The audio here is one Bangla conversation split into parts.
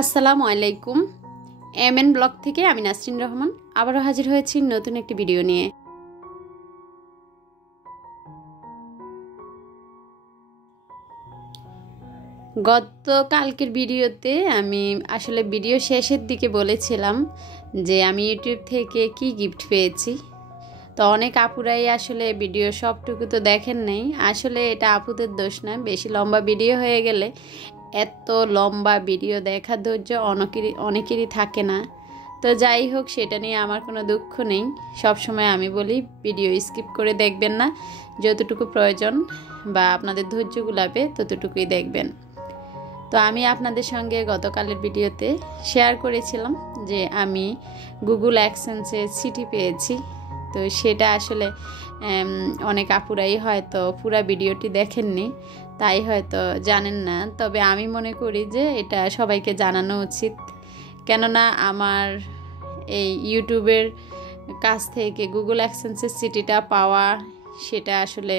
আসসালামু আলাইকুম। এমএন ব্লগ থেকে আমি নাসরিন রহমান আবারও হাজির হয়েছি নতুন একটি ভিডিও নিয়ে। গতকালকের ভিডিওতে আমি আসলে ভিডিও শেষের দিকে বলেছিলাম যে আমি ইউটিউব থেকে কি গিফট পেয়েছি। তো অনেক আপুরাই আসলে ভিডিও সবটুকু তো দেখেন নাই। আসলে এটা আপুদের দোষ না, বেশি লম্বা ভিডিও হয়ে গেলে এত লম্বা ভিডিও দেখার ধৈর্য অনেকেরই থাকে না। তো যাই হোক, সেটা নিয়ে আমার কোনো দুঃখ নেই। সব সময় আমি বলি ভিডিও স্কিপ করে দেখবেন না, যতটুকু প্রয়োজন বা আপনাদের ধৈর্য কুলাবে ততটুকুই দেখবেন। তো আমি আপনাদের সঙ্গে গতকালের ভিডিওতে শেয়ার করেছিলাম যে আমি গুগল অ্যাডসেন্সে সিটি পেয়েছি। তো সেটা আসলে অনেক আপুরাই হয়তো পুরা ভিডিওটি দেখেননি, তাই হয়তো জানেন না। তবে আমি মনে করি যে এটা সবাইকে জানানো উচিত, কেননা আমার এই ইউটিউবের কাছ থেকে গুগল অ্যাডসেন্সের সিটিটা পাওয়া সেটা আসলে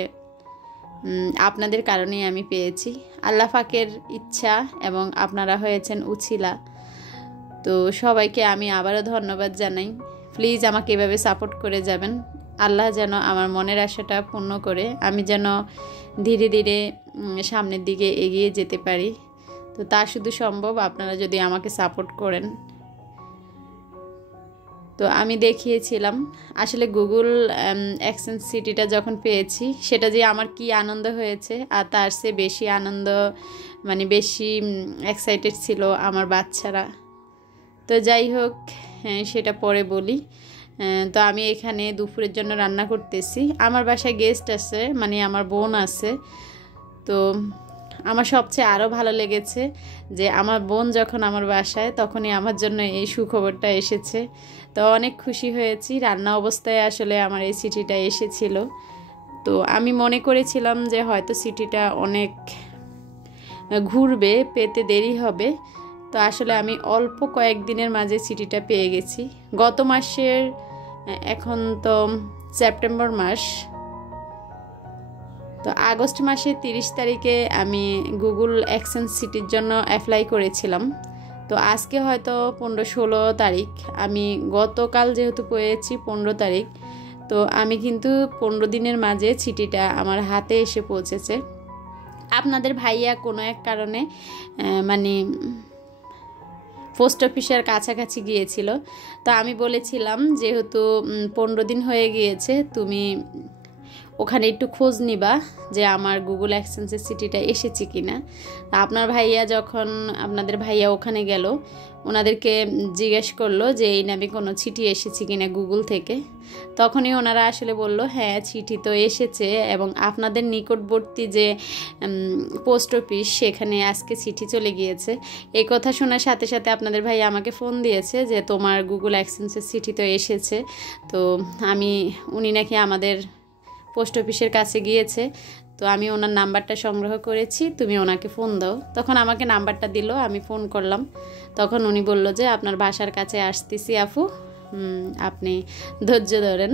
আপনাদের কারণেই আমি পেয়েছি। আল্লাহ পাকের ইচ্ছা এবং আপনারা হয়েছেন উছিলা। তো সবাইকে আমি আবারও ধন্যবাদ জানাই। প্লিজ আমাকে এভাবে সাপোর্ট করে যাবেন। আল্লাহ যেন আমার মনের আশাটা পূর্ণ করে আমি যেন ধীরে ধীরে সামনের দিকে এগিয়ে যেতে পারি। তো তা শুধু সম্ভব আপনারা যদি আমাকে সাপোর্ট করেন। তো আমি দেখিয়েছিলাম আসলে গুগল অ্যাডসেন্স সিটিটা যখন পেয়েছি সেটা যে আমার কি আনন্দ হয়েছে, আর তার চেয়ে বেশি আনন্দ বেশি এক্সাইটেড ছিল আমার বাচ্চারা। তো যাই হোক, সেটা পরে বলি। তো আমি এখানে দুপুরের জন্য রান্না করতেছি। আমার বাসায় গেস্ট আছে, আমার বোন আছে। তো আমার সবচেয়ে আরও ভালো লেগেছে যে আমার বোন যখন আমার বাসায় তখনই আমার জন্য এই সুখবরটা এসেছে। তো অনেক খুশি হয়েছি। রান্না অবস্থায় আসলে আমার এই চিঠিটা এসেছিল। তো আমি মনে করেছিলাম যে হয়তো চিঠিটা অনেক ঘুরবে, পেতে দেরি হবে। তো আসলে আমি অল্প কয়েকদিনের মাঝে চিঠিটা পেয়ে গেছি। গত মাসের, এখন তো সেপ্টেম্বর মাস, তো আগস্ট মাসের 30 তারিখে আমি গুগল অ্যাডসেন্স সিটির জন্য অ্যাপ্লাই করেছিলাম। তো আজকে হয়তো 15-16 তারিখ। আমি গতকাল যেহেতু পেয়েছি 15 তারিখ, তো আমি কিন্তু 15 দিনের মাঝে চিঠিটা আমার হাতে এসে পৌঁছেছে। আপনাদের ভাইয়া কোনো এক কারণে পোস্ট অফিসের কাছাকাছি গিয়েছিল। তো আমি বলেছিলাম যেহেতু 15 দিন হয়ে গিয়েছে, তুমি ওখানে একটু খোঁজ নিবা যে আমার গুগল অ্যাডসেন্সের সিটিটা এসেছে কিনা। আপনাদের ভাইয়া ওখানে গেল, ওনাদেরকে জিজ্ঞেস করলো যে এই নামে কোনো চিঠি এসেছে কিনা গুগল থেকে। তখনই ওনারা আসলে বলল হ্যাঁ, চিঠি তো এসেছে এবং আপনাদের নিকটবর্তী যে পোস্ট অফিস সেখানে আজকে চিঠি চলে গিয়েছে। এই কথা শোনার সাথে সাথে আপনাদের ভাই আমাকে ফোন দিয়েছে যে তোমার গুগল অ্যাডসেন্সের চিঠি তো এসেছে। তো উনি নাকি আমাদের পোস্ট অফিসের কাছে গিয়েছে। তো আমি ওনার নাম্বারটা সংগ্রহ করেছি, তুমি ওনাকে ফোন দাও। তখন আমাকে নাম্বারটা দিল, আমি ফোন করলাম। তখন উনি বলল যে আপনার বাসার কাছে আসতেছি আপু, আপনি ধৈর্য ধরেন।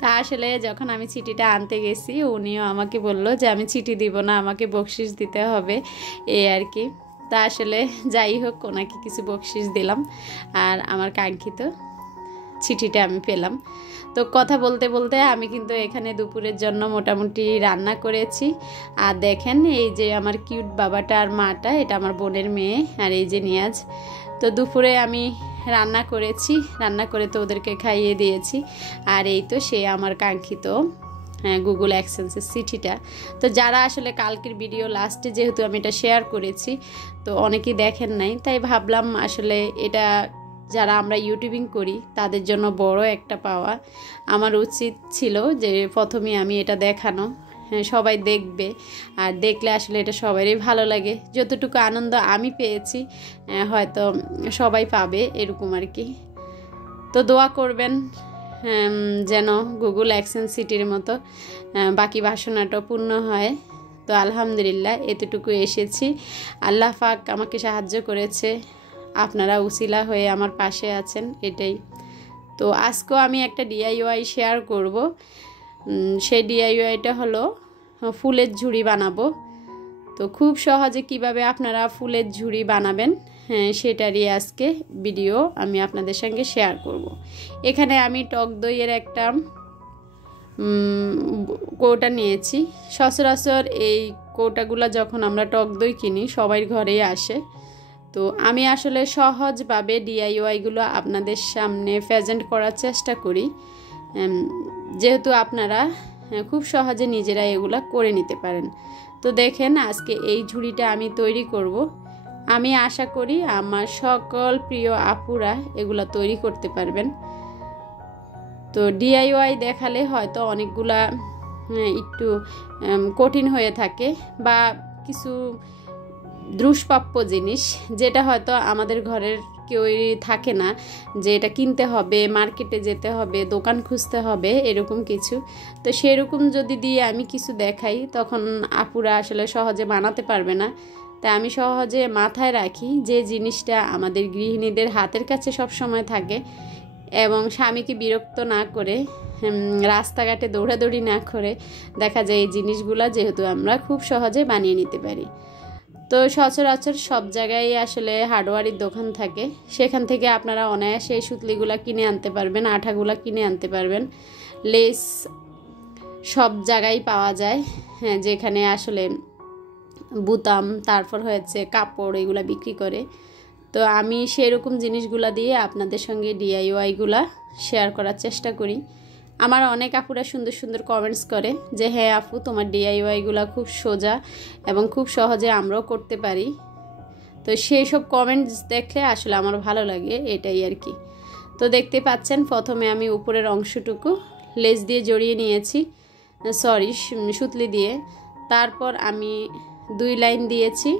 তা আসলে যখন আমি চিঠিটা আনতে গেছি উনিও আমাকে বলল যে আমি চিঠি দিব না, আমাকে বকশিস দিতে হবে, এই আর কি। তা আসলে যাই হোক, ওনাকে কিছু বকশিস দিলাম আর আমার কাঙ্ক্ষিত চিঠিটা আমি পেলাম। তো কথা বলতে বলতে আমি কিন্তু এখানে দুপুরের জন্য মোটামুটি রান্না করেছি। আর দেখেন এই যে আমার কিউট বাবাটা আর মাটা, এটা আমার বোনের মেয়ে, আর এই যে নিয়াজ। তো দুপুরে আমি রান্না করেছি, রান্না করে তো ওদেরকে খাইয়ে দিয়েছি। আর এই তো সে আমার কাঙ্ক্ষিত গুগল অ্যাডসেন্সের চিঠিটা। তো যারা আসলে কালকের ভিডিও লাস্টে যেহেতু আমি এটা শেয়ার করেছি, তো অনেকেই দেখেন নাই, তাই ভাবলাম আসলে এটা যারা আমরা ইউটিউবিং করি তাদের জন্য বড় একটা পাওয়া। আমার উচিত ছিল যে প্রথমে আমি এটা দেখানো, সবাই দেখবে, আর দেখলে আসলে এটা সবারই ভালো লাগে। যতটুকু আনন্দ আমি পেয়েছি হয়তো সবাই পাবে, এরকম আর কি। তো দোয়া করবেন যেন গুগল অ্যাডসেন্স সিটির মতো বাকি বাসনাটা পূর্ণ হয়। তো আলহামদুলিল্লাহ এতটুকু এসেছি। আল্লাহ পাক আমাকে সাহায্য করেছে, আপনারা উসিলা হয়ে আমার পাশে আছেন, এটাই। তো আজকেও আমি একটা ডিআইওয়াই শেয়ার করব। সেই ডিআইওয়াইটা হলো ফুলের ঝুড়ি বানাবো। তো খুব সহজে কিভাবে আপনারা ফুলের ঝুড়ি বানাবেন হ্যাঁ সেটারই আজকে ভিডিও আমি আপনাদের সঙ্গে শেয়ার করব। এখানে আমি টক দইয়ের একটা কৌটা নিয়েছি। সচরাচর এই কৌটাগুলো যখন আমরা টক দই কিনি সবাই ঘরেই আসে। তো আমি আসলে সহজভাবে ডিআইওয়াইগুলো আপনাদের সামনে প্রেজেন্ট করার চেষ্টা করি, যেহেতু আপনারা খুব সহজে নিজেরা এগুলা করে নিতে পারেন। তো দেখেন আজকে এই ঝুড়িটা আমি তৈরি করব। আমি আশা করি আমার সকল প্রিয় আপুরা এগুলা তৈরি করতে পারবেন। তো ডিআইওয়াই দেখালে হয়তো অনেকগুলা একটু কঠিন হয়ে থাকে বা কিছু দুষ্প্রাপ্য জিনিস, যেটা হয়তো আমাদের ঘরের কেউই থাকে না, যে এটা কিনতে হবে, মার্কেটে যেতে হবে, দোকান খুঁজতে হবে, এরকম কিছু। তো সেরকম যদি দিয়ে আমি কিছু দেখাই তখন আপুরা আসলে সহজে বানাতে পারবে না। তাই আমি সহজে মাথায় রাখি যে জিনিসটা আমাদের গৃহিণীদের হাতের কাছে সব সময় থাকে এবং স্বামীকে বিরক্ত না করে, রাস্তাঘাটে দৌড়াদৌড়ি না করে দেখা যায় এই জিনিসগুলা যেহেতু আমরা খুব সহজে বানিয়ে নিতে পারি। তো সচরাচর সব জায়গায় আসলে হার্ডওয়্যারের দোকান থাকে, সেখান থেকে আপনারা অনায়াসে এই সুতলিগুলা কিনে আনতে পারবেন, আঠাগুলা কিনে আনতে পারবেন। লেস সব জায়গায় পাওয়া যায়, হ্যাঁ, যেখানে আসলে বুতাম তারপর হয়েছে কাপড় এগুলা বিক্রি করে। তো আমি সেরকম জিনিসগুলা দিয়ে আপনাদের সঙ্গে ডিআইওয়াইগুলা শেয়ার করার চেষ্টা করি। আমার অনেক আপুরা সুন্দর সুন্দর কমেন্টস করে যে হ্যাঁ আপু তোমার ডিআইওয়াইগুলা খুব সোজা এবং খুব সহজে আমরাও করতে পারি। তো সেই সব কমেন্টস দেখলে আসলে আমার ভালো লাগে, এটাই আর কি। তো দেখতে পাচ্ছেন প্রথমে আমি উপরের অংশটুকু লেস দিয়ে জড়িয়ে নিয়েছি, সুতলি দিয়ে। তারপর আমি 2 লাইন দিয়েছি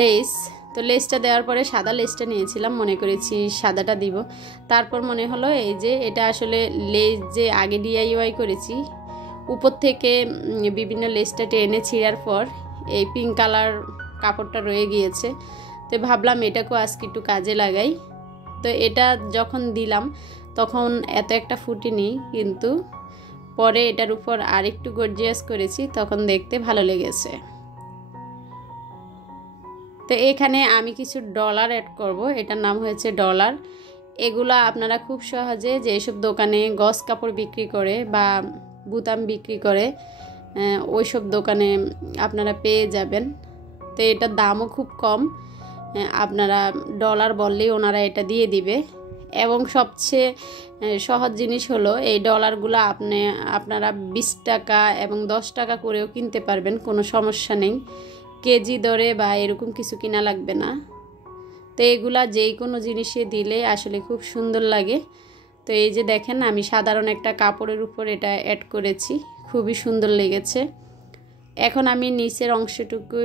লেস। তো লেসটা দেওয়ার পরে সাদা লেসটা নিয়েছিলাম, মনে করেছি সাদাটা দিব। তারপর মনে হলো এই যে এটা আসলে লেস যে আগে ডিআইওয়াই করেছি, উপর থেকে বিভিন্ন লেসটা টেনে ছিঁড়ার পর এই পিঙ্ক কালার কাপড়টা রয়ে গিয়েছে। তো ভাবলাম এটাকেও আজকে একটু কাজে লাগাই। তো এটা যখন দিলাম তখন এত একটা ফুটেনি, কিন্তু পরে এটার উপর আরেকটু গর্জিয়াস করেছি, তখন দেখতে ভালো লেগেছে। তো এখানে আমি কিছু ডলার অ্যাড করব, এটার নাম হয়েছে ডলার। এগুলো আপনারা খুব সহজে যেসব দোকানে গস কাপড় বিক্রি করে বা বুতাম বিক্রি করে ওই সব দোকানে আপনারা পেয়ে যাবেন। তো এটার দামও খুব কম, আপনারা ডলার বললেই ওনারা এটা দিয়ে দিবে। এবং সবচেয়ে সহজ জিনিস হলো এই ডলারগুলো আপনারা 20 টাকা এবং 10 টাকা করেও কিনতে পারবেন, কোনো সমস্যা নেই। কেজি দরে বা এরকম কিছু কিনা লাগবে না। তো এগুলা যেই কোনো জিনিসে দিলে আসলে খুব সুন্দর লাগে। তো এই যে দেখেন আমি সাধারণ একটা কাপড়ের উপর এটা অ্যাড করেছি, খুবই সুন্দর লেগেছে। এখন আমি নিচের অংশটুকু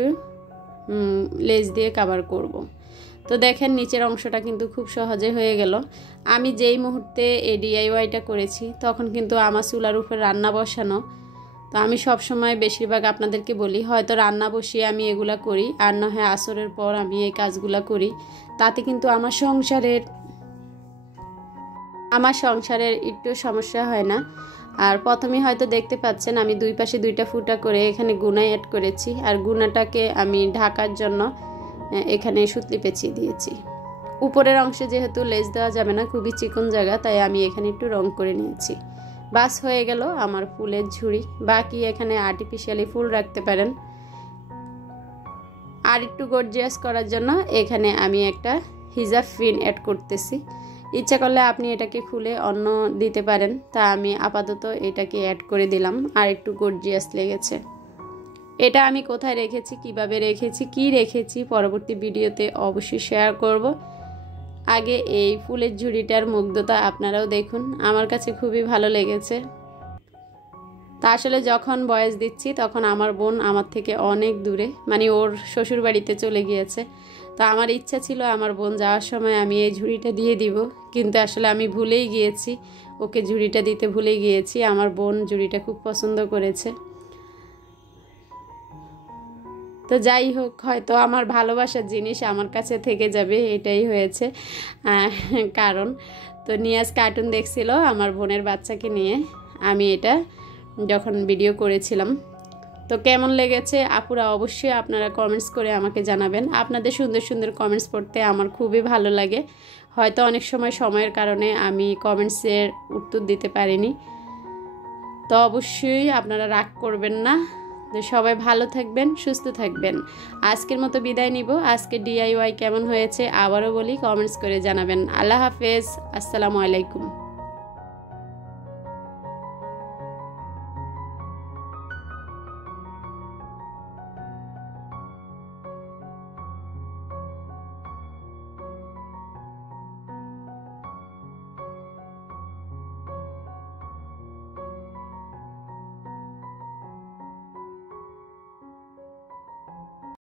লেস দিয়ে কভার করব। তো দেখেন নিচের অংশটা কিন্তু খুব সহজে হয়ে গেল। আমি যেই মুহূর্তে এই ডিআইওয়াইটা করেছি তখন কিন্তু আমার চুলার উপর রান্না বসানো। তো আমি সব সময় বেশিরভাগ আপনাদেরকে বলি হয়তো রান্না বসিয়ে আমি এগুলা করি, আর না হয় আসরের পর আমি এই কাজগুলা করি। তাতে কিন্তু আমার সংসারের একটু সমস্যা হয় না। আর প্রথমে হয়তো দেখতে পাচ্ছেন আমি 2 পাশে 2টা ফুটা করে এখানে গুনা অ্যাড করেছি, আর গুনাটাকে আমি ঢাকার জন্য এখানে সুতলি পেঁচিয়ে দিয়েছি। উপরের অংশে যেহেতু লেস দেওয়া যাবে না, খুবই চিকন জায়গা, তাই আমি এখানে একটু রং করে নিয়েছি। বাস হয়ে গেল আমার ফুলের ঝুড়ি। বাকি এখানে আর্টিফিশিয়ালি ফুল রাখতে পারেন। আর একটু গর্জিয়াস করার জন্য এখানে আমি একটা হিজাব পিন অ্যাড করতেছি। ইচ্ছা করলে আপনি এটাকে খুলে অন্য দিতে পারেন, তা আমি আপাতত এটাকে অ্যাড করে দিলাম, আর একটু গর্জিয়াস লেগেছে। এটা আমি কোথায় রেখেছি, কিভাবে রেখেছি, কি রেখেছি পরবর্তী ভিডিওতে অবশ্যই শেয়ার করব। আগে এই ফুলের ঝুড়িটার মুগ্ধতা আপনারাও দেখুন, আমার কাছে খুবই ভালো লেগেছে। তা আসলে যখন বয়স দিচ্ছি তখন আমার বোন আমার থেকে অনেক দূরে, মানে ওর শ্বশুর বাড়িতে চলে গিয়েছে। তো আমার ইচ্ছা ছিল আমার বোন যাওয়ার সময় আমি এই ঝুড়িটা দিয়ে দিব, কিন্তু আসলে আমি ভুলেই গিয়েছি, ওকে ঝুড়িটা দিতে ভুলেই গিয়েছি। আমার বোন ঝুড়িটা খুব পছন্দ করেছে। তো যাই হোক, হয়তো আমার ভালোবাসার জিনিস আমার কাছে থেকে যাবে, এটাই হয়েছে কারণ। তো নিয়াজ কার্টুন দেখছিল আমার বোনের বাচ্চাকে নিয়ে, আমি এটা যখন ভিডিও করেছিলাম তো কেমন লেগেছে আপুরা অবশ্যই আপনারা কমেন্টস করে আমাকে জানাবেন। আপনাদের সুন্দর সুন্দর কমেন্টস পড়তে আমার খুবই ভালো লাগে। হয়তো অনেক সময়ের কারণে আমি কমেন্টসের উত্তর দিতে পারিনি, তো অবশ্যই আপনারা রাগ করবেন না। তো সবাই ভালো থাকবেন, সুস্থ থাকবেন। আজকের মতো বিদায় নিব। আজকে DIY কেমন হয়েছে আবারও বলি, কমেন্টস করে জানাবেন। আল্লাহ হাফেজ, আসসালামু আলাইকুম।